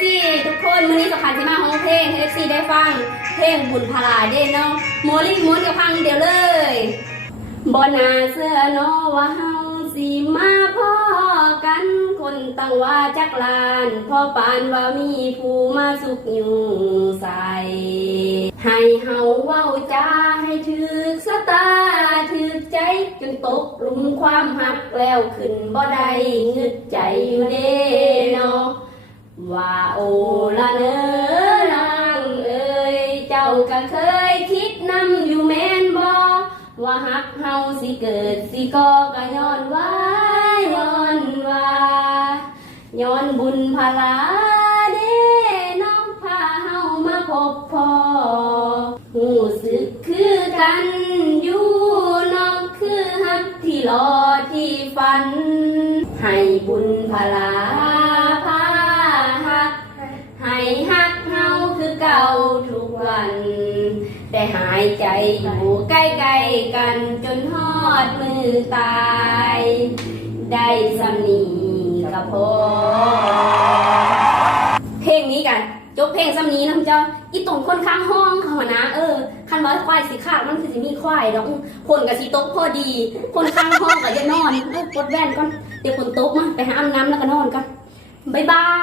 ซีทุกคนมื้อนี้สำคัญที่มาของเพลงให้ FC ได้ฟังเพลงบุญพลาเด้เนาะโมลิม้วนกับพังเดียวเลยบ่น่าเชื่อเนาะว่าเฮาสิมาพ้อกันคนตั้งว่าจักลานพอปานว่ามีผู้มาสุกอยู่ใส่ให้เฮาเว้าจ้าให้ถึกสตาถึกใจจนตกหลุมความหักแล้วขึ้นบ่ได้งึดใจอยู่เด้เนาะว่าโอละเนอนางเอ้ยเจ้าก็เคยคิดนำอยู่แม่นบ่ว่าฮักเฮาสิเกิดสิก่อก็ย้อนว่าย้อนบุญพลาเด้น้องพาเฮามาพบพ่อหูสึกคือกันอยู่น้องคือฮักที่รอที่ฝันให้บุญพลาพาฮักให้ฮักเฮาคือเก่าทุกวันแต่หายใจอยู่ใกล้ๆกันจนฮอดมือตายได้สำนีกับพ่อเพลงนี้กันจบเพลงสำนีนะเจ้าอีตรงคนข้างห้องเขานะคันว่าควายสีขาวมันคือสิมีควายดอกคนกับสีโต๊ะพอดีคนข้างห้องก็จะนอนปลดแว่นก่อนเดี๋ยวฝนตกมาไปหาอาบน้ำแล้วก็นอนก่อนบ๊ายบาย